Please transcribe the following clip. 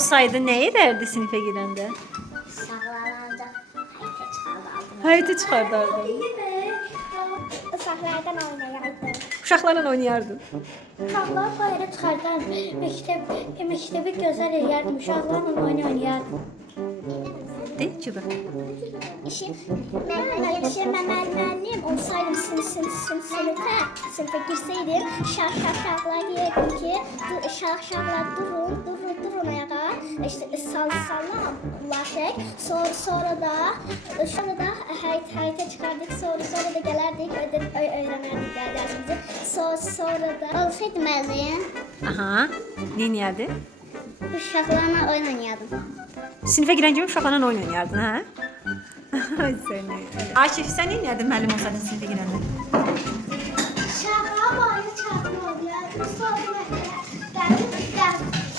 olsaydı ne ederdi sınıfa girəndə? Uşaqlarınca həyətə çıxardardım. Həyətə çıxardardın. Uşaqlardan oynayardım. Uşaqlarla oynayardın. Uşaqlar bayıra çıxardardım. Məktəbi gözəl eləyərdim. Uşaqlarla oyun oynayardım. De, cübə. Mən müəllim olsaydım sınıfa girsəydim, şaşaqlar deyirdim ki, şaşaqlar durun ayağa, işte salam, laşək, sonra da həyətə çıxardık, sonra da gələrdik, öyrənərdik dərsimizi, sonra da olsaydım müəllim, Aha, nə edərdin? uşaqlarla oyun oynayardım. Sinifə girən kimi uşaqlarla oyun oynayardın, hə? Ay səni. Akif, sən nə edərdin müəllim olsaydın sinifə girəndə? Uşaqlar bayıra çıxartmalıydı, sonra gəlib